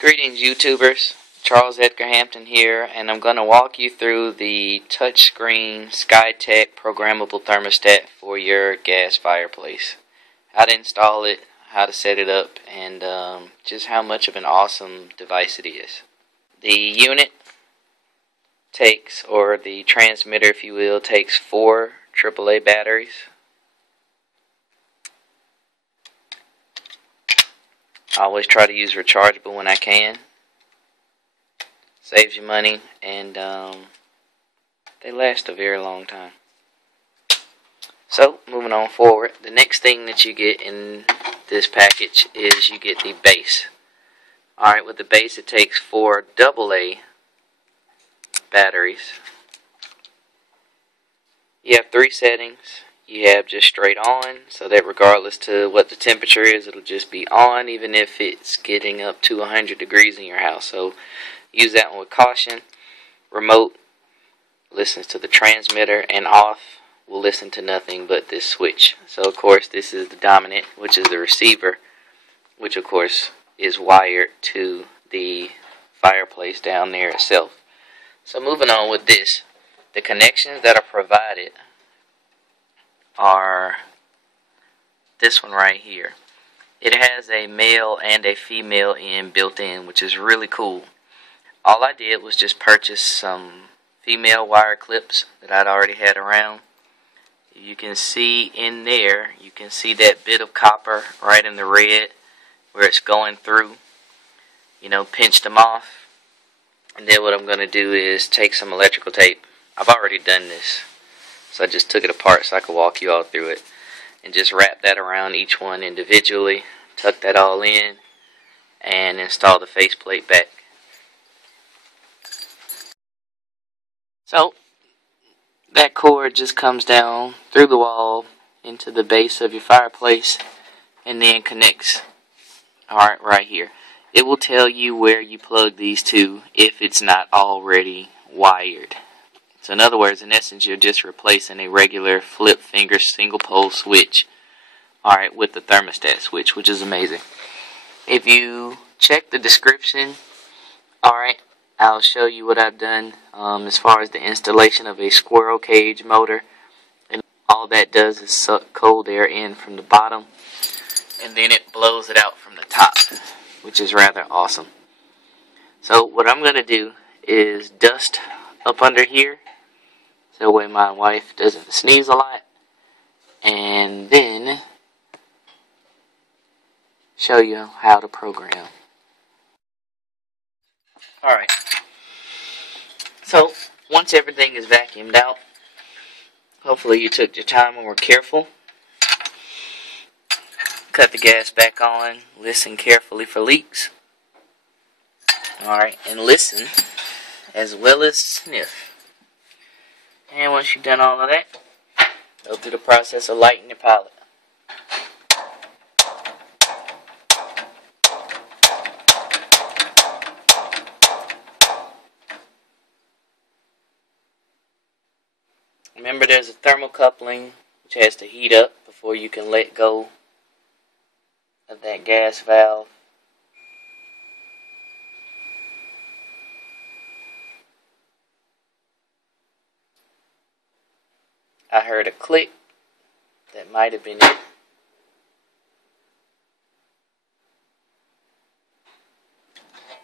Greetings YouTubers, Charles Edgar Hampton here, and I'm going to walk you through the touchscreen Skytech Programmable Thermostat for your gas fireplace. How to install it, how to set it up, and just how much of an awesome device it is. The unit takes, or the transmitter if you will, takes 4 AAA batteries. I always try to use rechargeable when I can. Saves you money, and they last a very long time. So, moving on forward, the next thing that you get in this package is you get the base. Alright, with the base it takes 4 AA batteries. You have 3 settings. You have just straight on, so that regardless to what the temperature is, it'll just be on even if it's getting up to 100 degrees in your house. So use that one with caution. Remote listens to the transmitter, and off will listen to nothing but this switch. So of course this is the dominant, which is the receiver, which of course is wired to the fireplace down there itself. So moving on with this, the connections that are provided are this one right here. It has a male and a female end built in, which is really cool. All I did was just purchase some female wire clips that I'd already had around. You can see in there, you can see that bit of copper right in the red where it's going through. You know, pinch them off, and then what I'm going to do is take some electrical tape. I've already done this, so I just took it apart so I could walk you all through it, and just wrap that around each one individually, tuck that all in, and install the faceplate back. So that cord just comes down through the wall into the base of your fireplace and then connects. Alright, right here. It will tell you where you plug these to if it's not already wired. So in other words, in essence, you're just replacing a regular flip finger single pole switch, alright, with the thermostat switch, which is amazing. If you check the description, alright, I'll show you what I've done as far as the installation of a squirrel cage motor. And all that does is suck cold air in from the bottom, and then it blows it out from the top, which is rather awesome. So what I'm going to do is dust up under here, so that way my wife doesn't sneeze a lot, and then show you how to program. Alright, so once everything is vacuumed out, hopefully you took your time and were careful. Cut the gas back on, listen carefully for leaks. Alright, and listen as well as sniff. And once you've done all of that, go through the process of lighting your pallet. Remember, there's a thermal coupling which has to heat up before you can let go of that gas valve. I heard a click. That might have been it.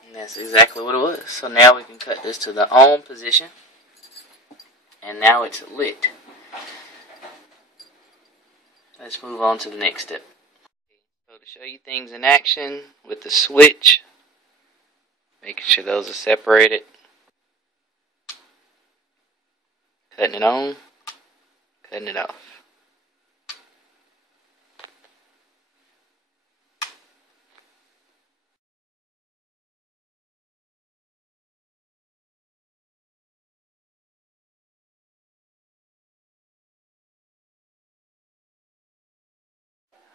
And that's exactly what it was. So now we can cut this to the on position. And now it's lit. Let's move on to the next step. So to show you things in action with the switch, making sure those are separated. Cutting it on. Cutting it off.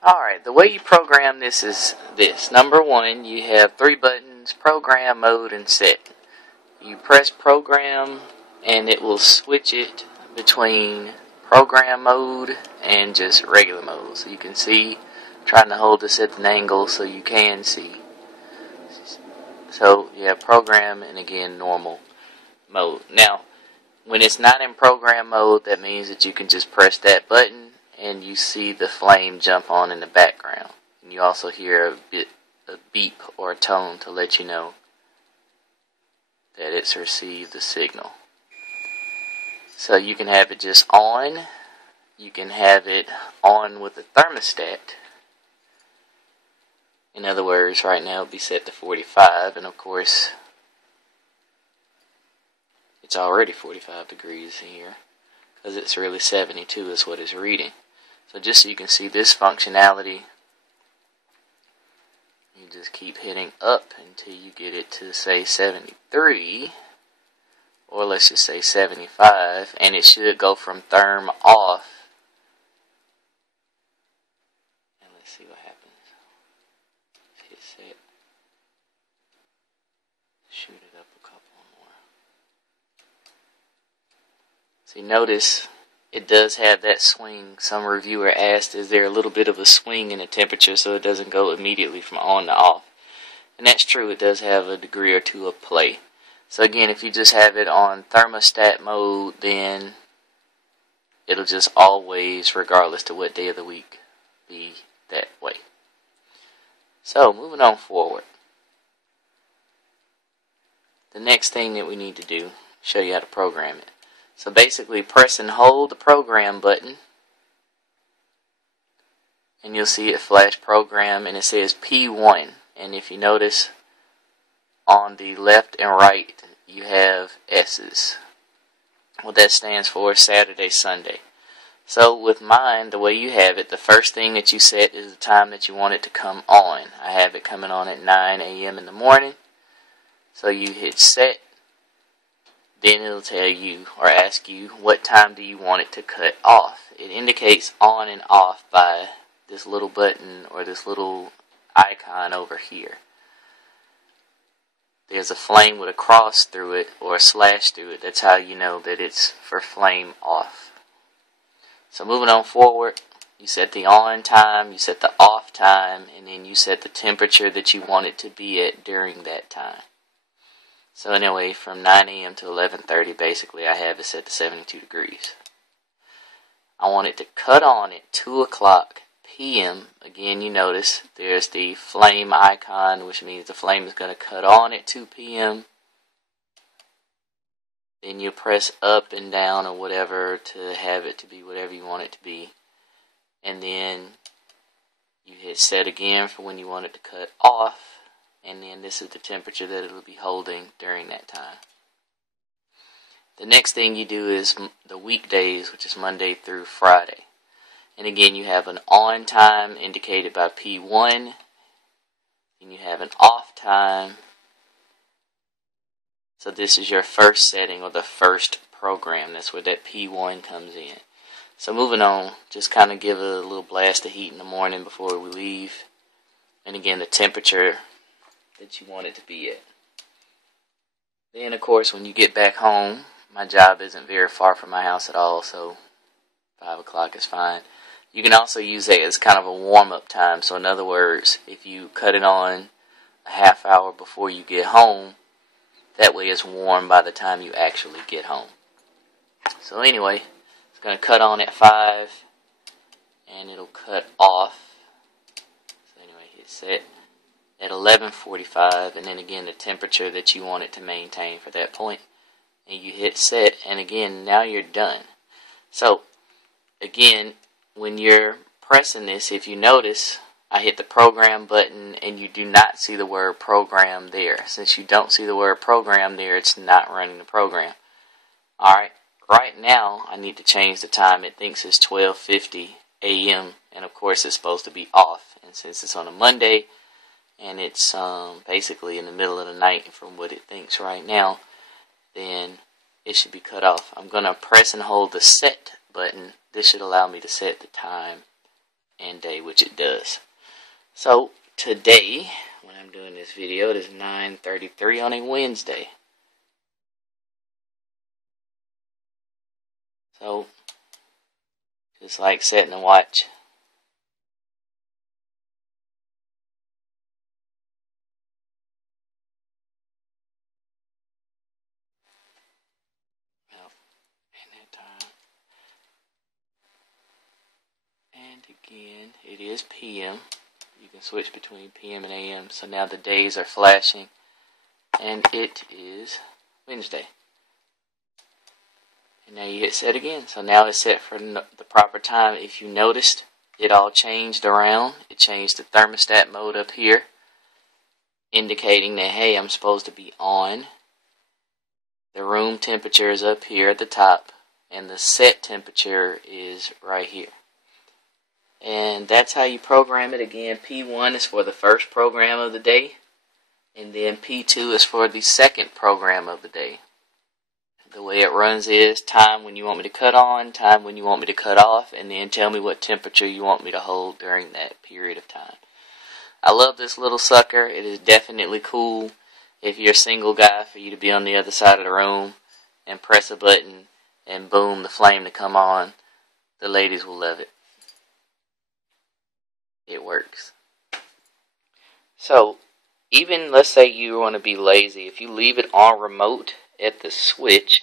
Alright, the way you program this is this. Number 1, you have 3 buttons: program, mode, and set. You press program and it will switch it between program mode and just regular mode. So you can see, I'm trying to hold this at an angle so you can see. So you have program and again normal mode. Now, when it's not in program mode, that means that you can just press that button and you see the flame jump on in the background. And you also hear a beep or a tone to let you know that it's received the signal. So you can have it just on. You can have it on with the thermostat. In other words, right now it'll be set to 45, and of course it's already 45 degrees here because it's really 72 is what it's reading. So just so you can see this functionality, you just keep hitting up until you get it to say 73, or let's just say 75, and it should go from therm off. And let's see what happens. Let's hit set. Shoot it up a couple more. See, notice it does have that swing. Some reviewer asked, is there a little bit of a swing in the temperature so it doesn't go immediately from on to off? And that's true, it does have a degree or two of play. So again, if you just have it on thermostat mode, then it'll just always, regardless to what day of the week, be that way. So, moving on forward. The next thing that we need to do, show you how to program it. So basically, press and hold the program button, and you'll see it flash program, and it says P1. And if you notice, on the left and right, you have S's. What that stands for is Saturday, Sunday. So with mine, the way you have it, the first thing that you set is the time that you want it to come on. I have it coming on at 9 a.m. in the morning. So you hit set. Then it'll tell you or ask you what time do you want it to cut off. It indicates on and off by this little button or this little icon over here. There's a flame with a cross through it or a slash through it. That's how you know that it's for flame off. So moving on forward, you set the on time, you set the off time, and then you set the temperature that you want it to be at during that time. So anyway, from 9 a.m. to 11:30, basically, I have it set to 72 degrees. I want it to cut on at 2 o'clock p.m. Again, you notice there's the flame icon, which means the flame is going to cut on at 2 p.m. Then you press up and down or whatever to have it to be whatever you want it to be. And then you hit set again for when you want it to cut off. And then this is the temperature that it will be holding during that time. The next thing you do is the weekdays, which is Monday through Friday. And again, you have an on time indicated by P1. And you have an off time. So this is your first setting or the first program. That's where that P1 comes in. So moving on, just kind of give it a little blast of heat in the morning before we leave. And again, the temperature that you want it to be at. Then, of course, when you get back home, my job isn't very far from my house at all, so 5 o'clock is fine. You can also use that as kind of a warm-up time. So in other words, if you cut it on a half hour before you get home, that way it's warm by the time you actually get home. So anyway, it's going to cut on at 5, and it'll cut off. So anyway, hit set at 11:45, and then again the temperature that you want it to maintain for that point. And you hit set, and again, now you're done. So, again, when you're pressing this, if you notice, I hit the program button, and you do not see the word program there. Since you don't see the word program there, it's not running the program. Alright, right now, I need to change the time. It thinks it's 12:50 a.m., and of course it's supposed to be off. And since it's on a Monday, and it's basically in the middle of the night from what it thinks right now, then it should be cut off. I'm going to press and hold the set button. This should allow me to set the time and day, which it does. So today, when I'm doing this video, it is 9:33 on a Wednesday. So, just like setting a watch. Again, it is PM. You can switch between PM and AM. So now the days are flashing. And it is Wednesday. And now you hit set again. So now it's set for the proper time. If you noticed, it all changed around. It changed the thermostat mode up here, indicating that, hey, I'm supposed to be on. The room temperature is up here at the top. And the set temperature is right here. And that's how you program it. Again, P1 is for the first program of the day. And then P2 is for the second program of the day. The way it runs is time when you want me to cut on, time when you want me to cut off, and then tell me what temperature you want me to hold during that period of time. I love this little sucker. It is definitely cool if you're a single guy for you to be on the other side of the room and press a button and boom, the flame to come on. The ladies will love it. It works. So, even let's say you want to be lazy, if you leave it on remote at the switch,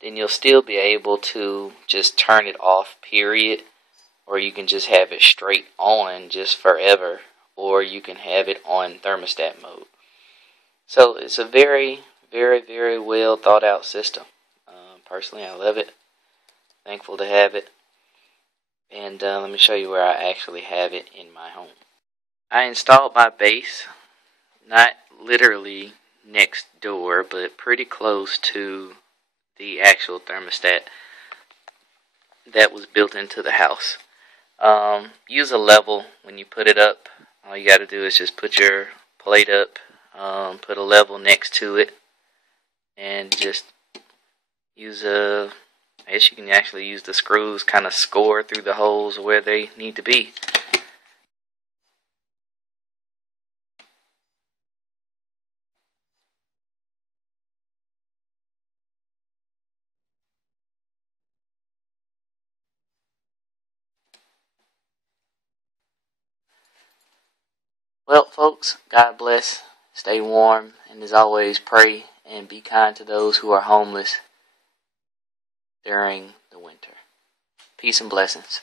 then you'll still be able to just turn it off, period. Or you can just have it straight on just forever. Or you can have it on thermostat mode. So it's a very, very, very well thought out system. Personally, I love it. Thankful to have it. And let me show you where I actually have it in my home. I installed my base, not literally next door, but pretty close to the actual thermostat that was built into the house. Use a level when you put it up. All you got to do is just put your plate up, put a level next to it, and just use I guess you can actually use the screws, kind of score through the holes where they need to be. Well, folks, God bless, stay warm, and as always, pray and be kind to those who are homeless during the winter. Peace and blessings.